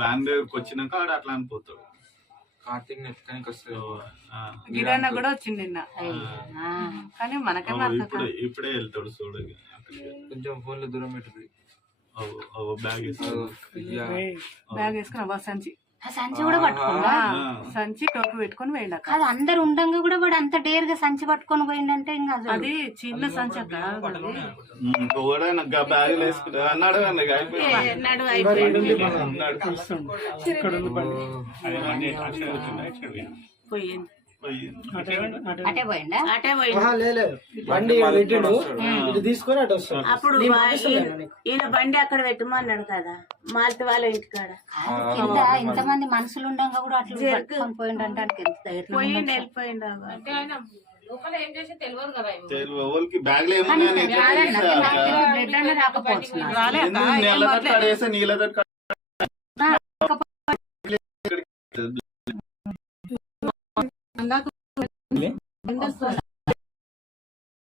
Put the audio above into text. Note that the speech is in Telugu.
వ్యాన్ దగ్గరకు వచ్చినాక ఆడ అట్లా అనిపోతాడు. కార్తీక్ నెట్కానికి వస్తుంది. గిరన్న కూడా వచ్చింది నిన్న, కానీ మనకే ఇప్పుడే వెళ్తాడు చూడు. కొంచెం ఫోన్ లో దూరం పెట్టుది. బ్యాగ్ వేసుకుని సంచి సంచి కూడా పట్టుకున్నా, సంచి టోపీ పెట్టుకుని పోయిండ. అది అందరు ఉండంగా కూడా వాడు అంత డేర్ గా సంచి పట్టుకొని పోయిండంటే ఇంకా అది చిన్న సంచి పోయింది. అటే పోయిండా? అటే అప్పుడు ఈయన బండి అక్కడ పెట్టమన్నాడు కదా మాల్తి వాళ్ళ ఇంటికాడ. కింద ఇంతమంది మనుషులు ఉండగా కూడా అట్లా పట్టుకొని పోయిండంటే పోయిండు, వెళ్ళిపోయిండు. రాకపోవచ్చు.